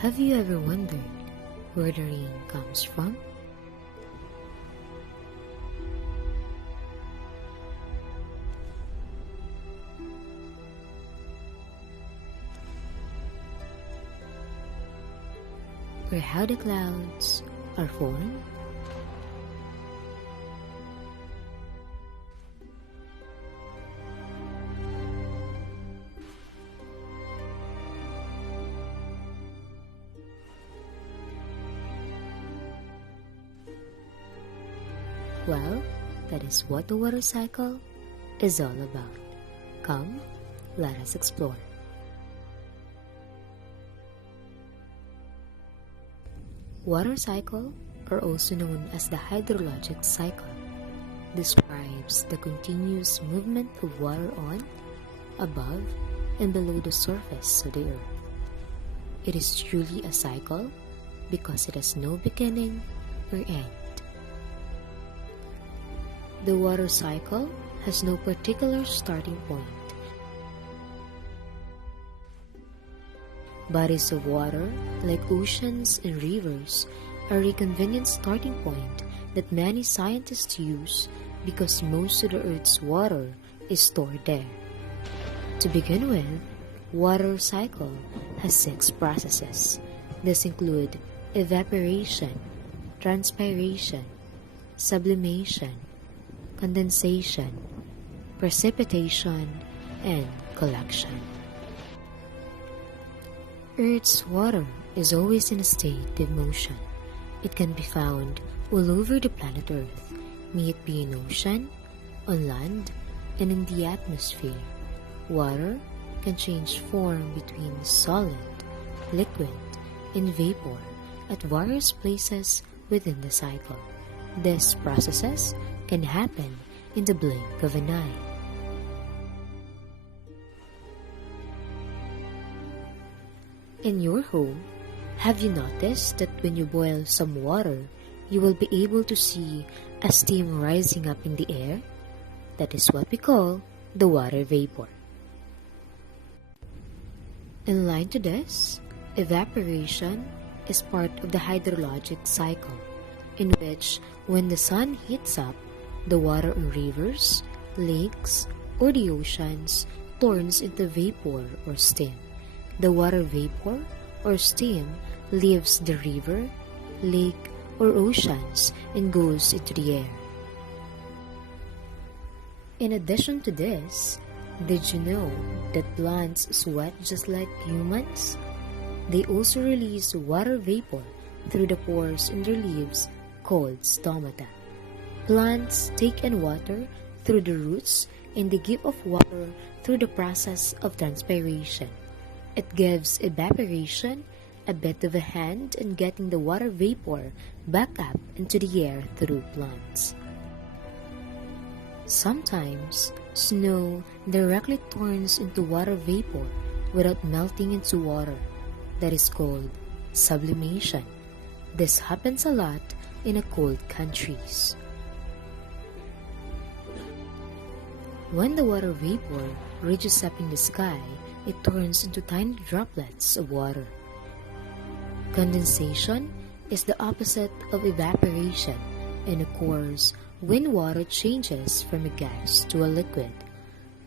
Have you ever wondered where the rain comes from? Or how the clouds are formed? Well, that is what the water cycle is all about. Come, let us explore. Water cycle, or also known as the hydrologic cycle, describes the continuous movement of water on, above, and below the surface of the earth. It is truly a cycle because it has no beginning or end. The water cycle has no particular starting point. Bodies of water, like oceans and rivers, are a convenient starting point that many scientists use because most of the Earth's water is stored there. To begin with, water cycle has 6 processes. These include evaporation, transpiration, sublimation, condensation, precipitation, and collection. Earth's water is always in a state of motion. It can be found all over the planet Earth, may it be in ocean, on land, and in the atmosphere. Water can change form between solid, liquid, and vapor at various places within the cycle. These processes can happen in the blink of an eye. In your home, have you noticed that when you boil some water, you will be able to see a steam rising up in the air? That is what we call the water vapor. In line to this, evaporation is part of the hydrologic cycle, in which when the sun heats up, the water in rivers, lakes, or the oceans turns into vapor or steam. The water vapor or steam leaves the river, lake, or oceans and goes into the air. In addition to this, did you know that plants sweat just like humans? They also release water vapor through the pores in their leaves called stomata. Plants take in water through the roots and they give off water through the process of transpiration. It gives evaporation a bit of a hand in getting the water vapor back up into the air through plants. Sometimes, snow directly turns into water vapor without melting into water. That is called sublimation. This happens a lot in cold countries. When the water vapor reaches up in the sky, it turns into tiny droplets of water. Condensation is the opposite of evaporation and occurs when water changes from a gas to a liquid.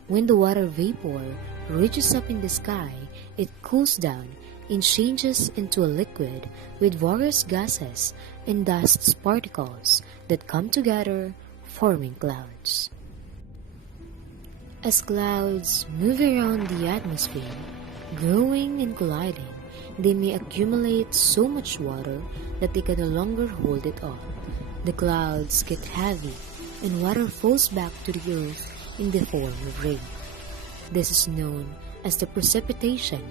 When the water vapor reaches up in the sky, it cools down and changes into a liquid with various gases and dust particles that come together, forming clouds. As clouds move around the atmosphere, growing and colliding, they may accumulate so much water that they can no longer hold it all. The clouds get heavy and water falls back to the earth in the form of rain. This is known as the precipitation.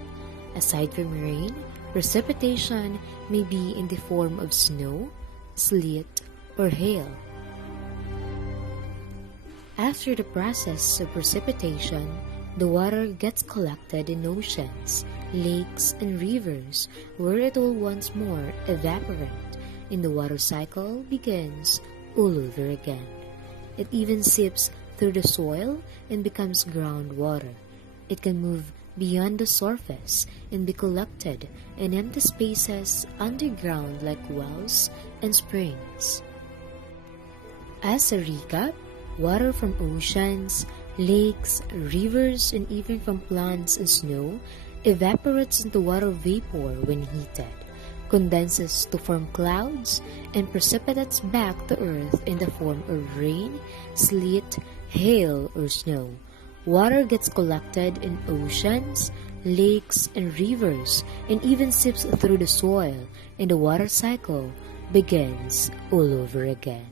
Aside from rain, precipitation may be in the form of snow, sleet, or hail. After the process of precipitation, the water gets collected in oceans, lakes, and rivers where it will once more evaporate, and the water cycle begins all over again. It even seeps through the soil and becomes groundwater. It can move beyond the surface and be collected in empty spaces underground like wells and springs. As a recap, water from oceans, lakes, rivers, and even from plants and snow evaporates into water vapor when heated, condenses to form clouds, and precipitates back to Earth in the form of rain, sleet, hail, or snow. Water gets collected in oceans, lakes, and rivers, and even seeps through the soil, and the water cycle begins all over again.